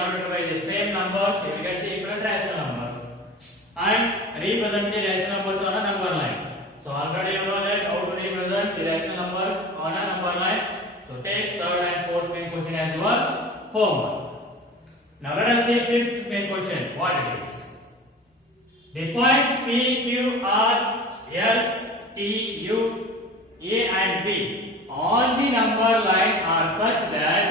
denominator by the same numbers, you will get the equivalent rational numbers. And represent the rational numbers on a number line. So already you know that how to represent the rational numbers on a number line. So take third and fourth main question as your homework. Now let us see fifth main question. What it is? The points P, Q, R, S, T, U, A and B on the number line are such that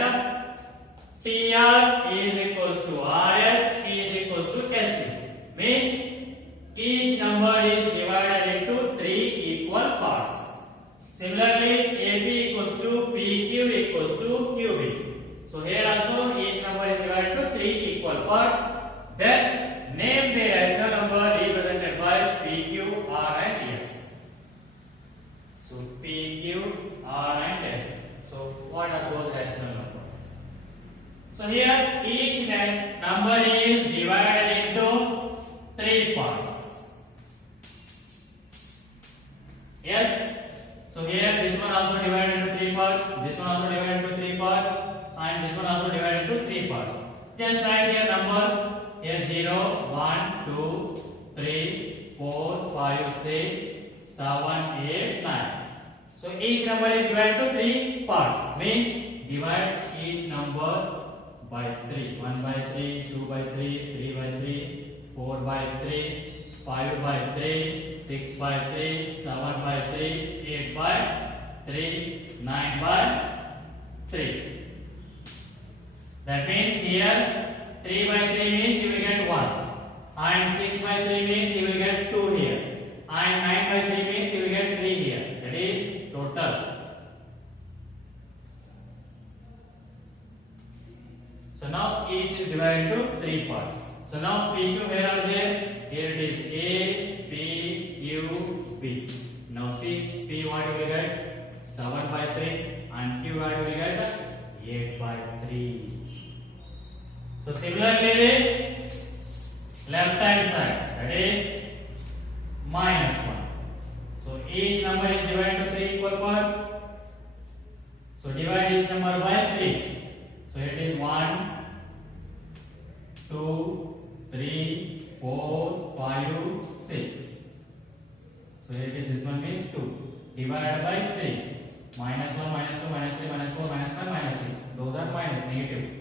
TR is equals to RS is equals to SU. Means each number is divided into three equal parts. Similarly, AB equals to PQ equals to QB. So here also each number is divided into three equal parts. Then name the rational number represented by PQ, R and S. So PQ, R and S. So what are those rational numbers? So here each number is divided into three parts. Yes. So here this one also divided into three parts, this one also divided into three parts, and this one also divided into three parts. Just write here numbers. Here 0, 1, 2, 3, 4, 5, 6, 7, 8, 9. So each number is divided into three parts. Means divide each number by 3. 1 by 3, 2 by 3, 3 by 3, 4 by 3, 5 by 3, 6 by 3, 7 by 3, 8 by 3, 9 by 3. That means here 3 by 3 means you will get 1. And 6 by 3 means you will get 2 here. And 9 by 3 means you will get 3 here. That is total. So now each is divided into three parts. So now PQ where are there? Here it is A, P, Q, B. Now see P what you will get? 7 by 3 and Q what you will get? 8 by 3. So similarly left hand side that is minus 1. So each number is divided into three equal parts. So divide each number by 3. So it is 1, 2, 3, 4, 5, 6. So it is this one means 2. Divided by 3. Minus 1, minus 2, minus 3, minus 4, minus 5, minus 6. Those are minus, negative.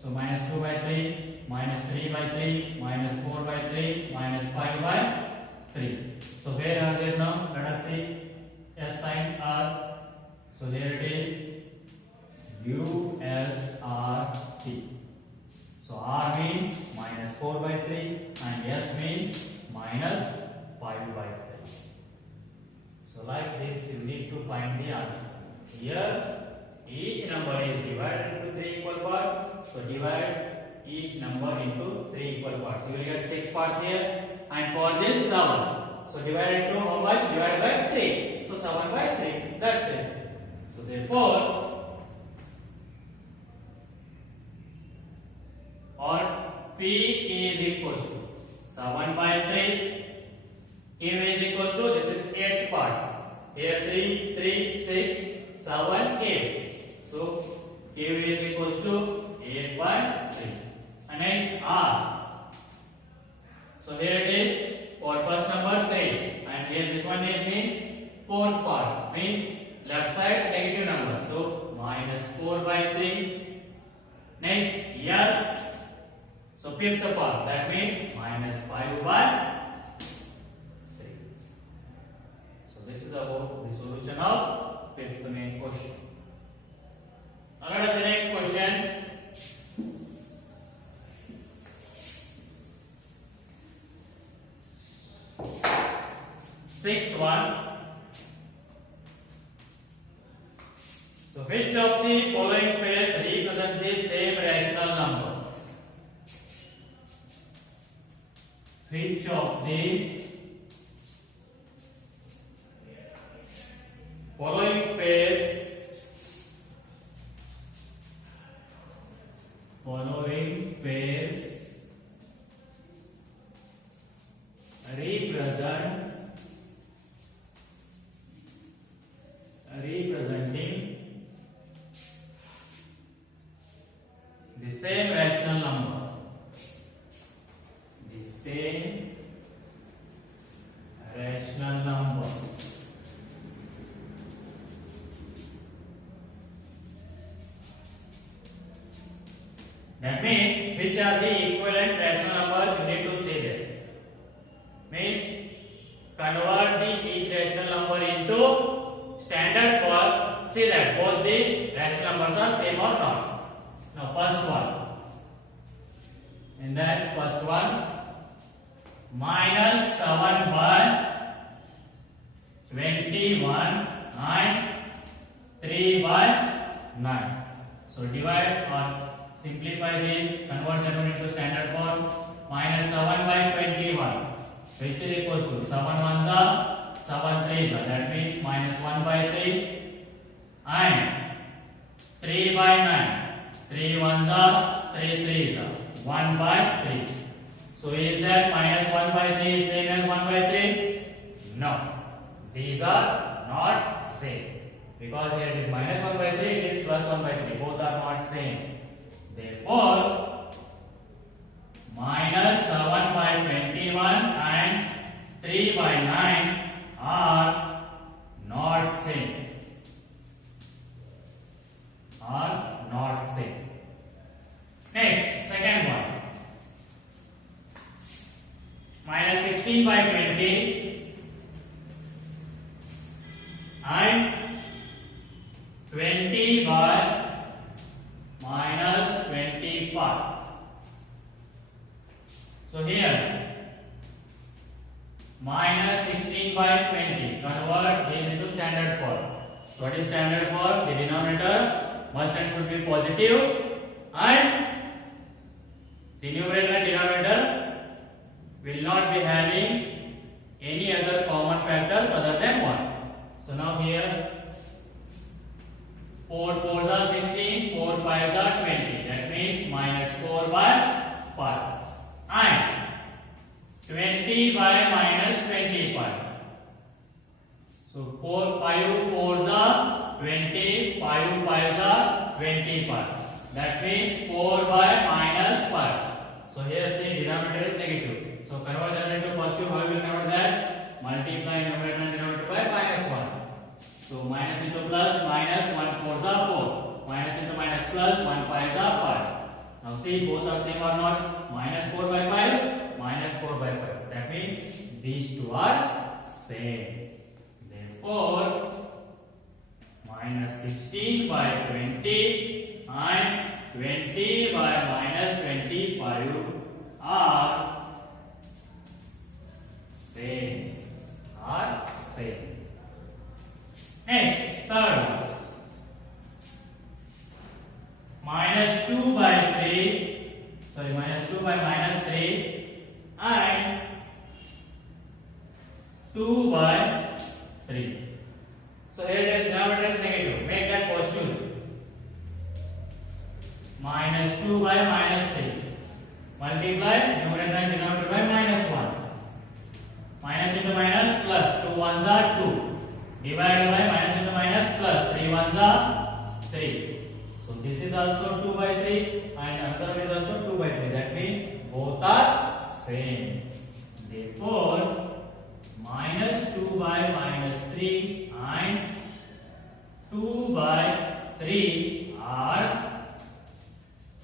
So minus 2 by 3, minus 3 by 3, minus 4 by 3, minus 5 by 3. So where are they now? Let us see. S sign R. So there it is. U S R T. So R means minus 4 by 3 and S means minus 5 by 3. So like this you need to find the answer. Here each number is divided into three equal parts. So divide each number into three equal parts. You will get 6 parts here and for this 7. So divide into how much? Divided by 3. So 7 by 3. That's it. So therefore or P is equals to 7 by 3. Q is equals to, this is 8th part. Here 3, 3, 6, 7, 8. So Q is equals to 8 by 3. And next R. So here it is corpus number 3. And here this one is means fourth part. Means left side negative number. So minus 4 by 3. Next yes. So fifth part, that means minus 5 by 3. So this is about the solution of fifth main question. Now let us see next question. Sixth one. So which of the following pairs represent the same rational numbers? Which of the following pairs representing the same rational number? same rational number. That means which are the equivalent rational numbers you need to say that. Means convert the each rational number into standard form. See that both the rational numbers are same or not. Now first one. In that first one, minus 7 by 21 and 3 by 9. So divide or simplify this, convert them into standard form. Minus 7 by 21, which is equals to 7 ones are 7 threes are. That means minus 1 by 3 and 3 by 9. 3 ones are 3 threes are. 1 by 3. So is that minus 1 by 3 is same as 1 by 3? No. These are not same. Because here it is minus 1 by 3, it is plus 1 by 3. Both are not same. Therefore, minus 7 by 21 and 3 by 9 are not same. Are not same. Next, second one. Minus 16 by 20 and 20 by minus 25. So here, minus 16 by 20. Convert this into standard form. So what is standard form? The denominator must and should be positive. And the numerator and denominator will not be having any other common factors other than 1. So now here 4 4s are 16, 4 5s are 20. That means minus 4 by 5. And 20 by minus 25. So 4 5 4s are 20, 5 5s are 25. That means 4 by minus 5. So here see denominator is negative. So convert that into positive. How we will convert that? Multiply numerator and denominator by minus 1. So minus into plus, minus 1 4s are 4. Minus into minus plus, 1 5s are 5. Now see both are same or not? Minus 4 by 5, minus 4 by 5. That means these two are same. Therefore, minus 16 by 20 and 20 by minus 25 are same. Are same. Next, third one. Minus 2 by 3, sorry, minus 2 by minus 3 and 2 by 3. So here it is denominator is negative. Make that positive. Minus 2 by minus 3. Multiply numerator and denominator by minus 1. Minus into minus plus. 2 ones are 2. Divided by minus into minus plus. 3 ones are 3. So this is also 2 by 3 and another one is also 2 by 3. That means both are same. Therefore, minus 2 by minus 3 and 2 by 3 are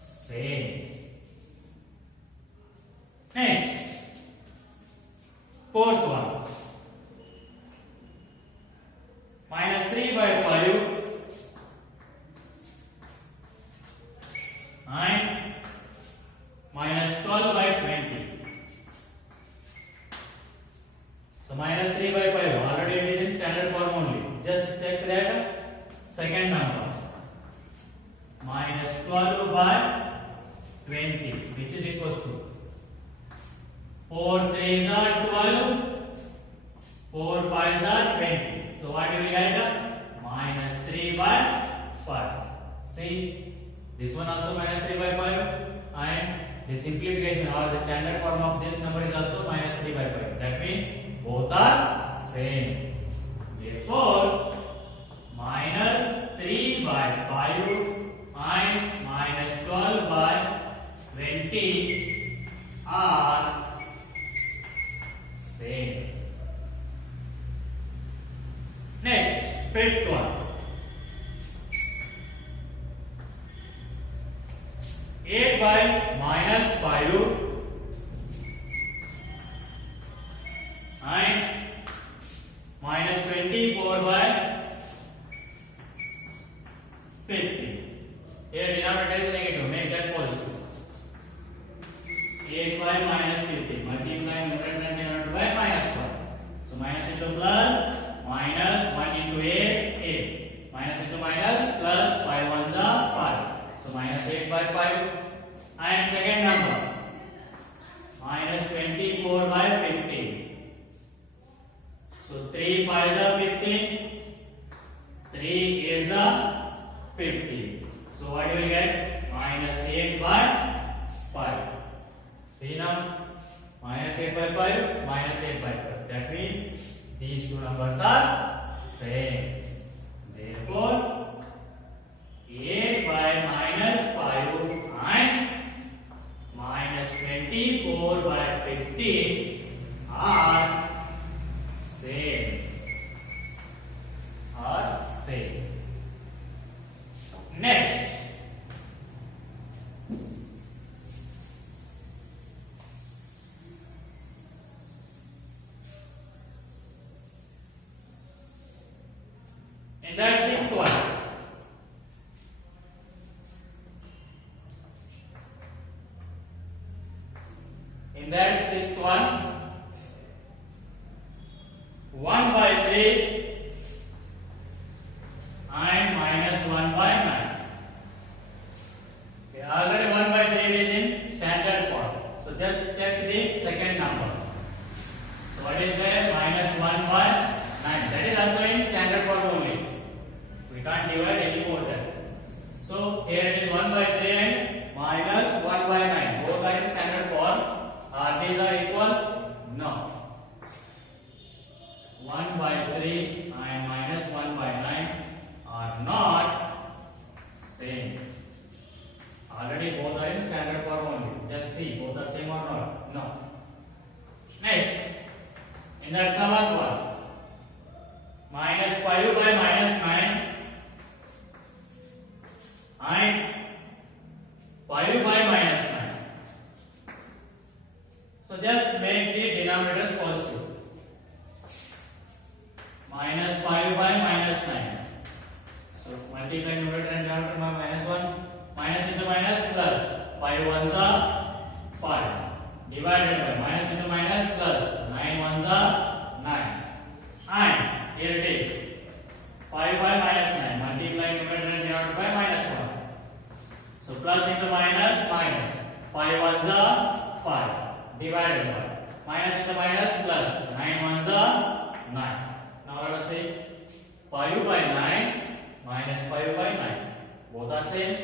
same. Next, fourth one. Minus 3 by 5 and minus 12 by 20. So minus 3 by 5 already it is in standard form only. Just check that second number. Minus 12 by 20, which is equals to 4 3s are 12, 4 5s are 20. So what you will get? Minus 3 by 5. See, this one also minus 3 by 5 and the simplification or the standard form of this number is also minus 3 by 5. That means both are same. Therefore, minus 3 by 5 and minus 12 by 20 are fifth one. 8 by minus 5 and minus 24 by 50. Here denominator is negative, make that positive. 8 by minus 50, multiply numerator and denominator by minus 1. So minus into plus, minus 1 into 8, 8. Minus into minus, plus 5 ones are 5. So minus 8 by 5. And second number, minus 24 by 50. So 3 5s are 50, 3 8s are 50. So what you will get? Minus 8 by 5. See now? Minus 8 by 5, minus 8 by 5. That means these two numbers are same. Therefore, 8 by minus 5 and minus 24 by 50 are same. Next, in that sixth one, in that sixth one, 1 by 3 and minus 1 by 9. Okay, already 1 by 3 is in standard form. So just check the second number. So what is there? Minus 1 by 9. That is also in standard form only. We can't divide any more than. So here it is 1 by 3 and minus 1 by 9. Both are in standard form. Are these are equal? No. 1 by 3 and minus 1 by 9 are not same. Already both are in standard form only. Just see both are same or not. No. Next, in that seventh one, minus 5 by minus 9 and 5 by minus 9. So just make the denominators positive. Minus 5 by minus 9. So multiply numerator and denominator by minus 1. Minus into minus plus. 5 ones are 5. Divided by minus into minus plus. 9 ones are 9. And here it is. 5 by minus 9. Multiply numerator and denominator by minus 1. So plus into minus, minus. 5 ones are 5. Divided by. Minus into minus plus. 9 ones are 9. Now let us see. 5 by 9 minus 5 by 9. Both are same?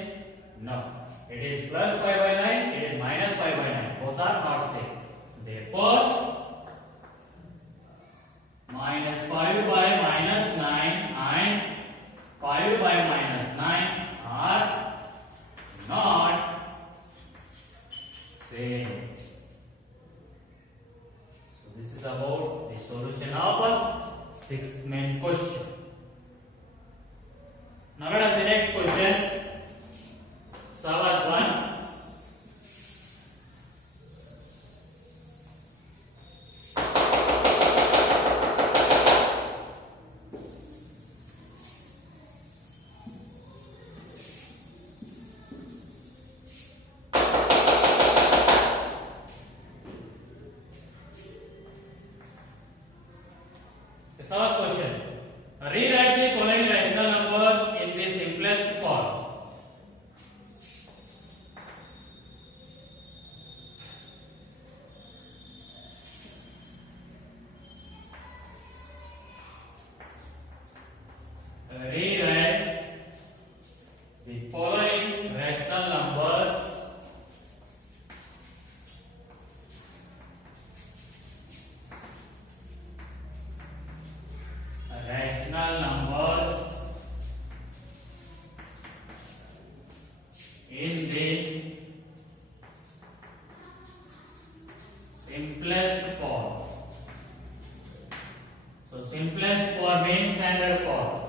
No. It is plus 5 by 9. It is minus 5 by 9. Both are not same. Therefore, minus 5 by minus 9 and 5 by minus 9 are not same. So this is about the solution of sixth main question. Now let us see next question. Seventh one. The seventh question. Rewrite the following rational numbers in the simplest form. Rewrite the following rational numbers in the simplest form. So simplest form means standard form.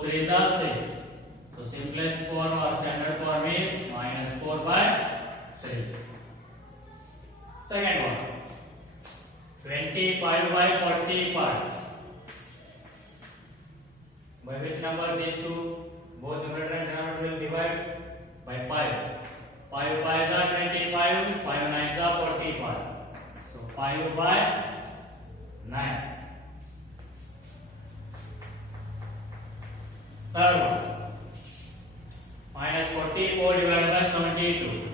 3s are 6. So simplest form or standard form is minus 4 by 3. Second one, 25 by 45. By which number these two? Both numerator and denominator will divide by 5. 5 5s are 25, 5 9s are 45. So 5 by 9. Third one, minus 44 divided by 72.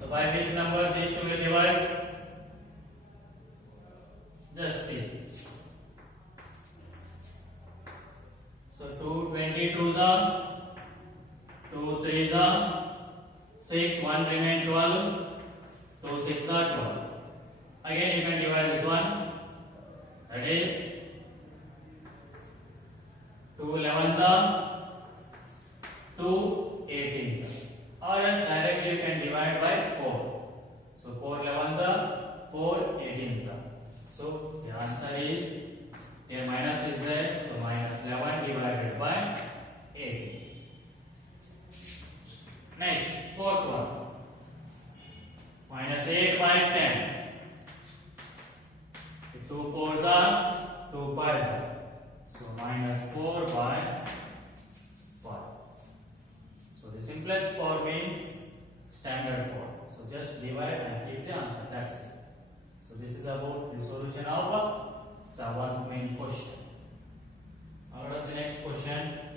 So by which number these two will divide? Just see. So 2 22s are, 2 3s are 6, 1 remain 12, 2 6 are 12. Again you can divide this one, that is 2 11s are, 2 18s are. Or else directly you can divide by 4. So 4 11s are, 4 18s are. So the answer is, here minus is there, so minus 11 divided by 8. Next, fourth one, minus 8 by 10. The 2 4s are, 2 5s are. So minus 4 by 5. So the simplest form means standard form. So just leave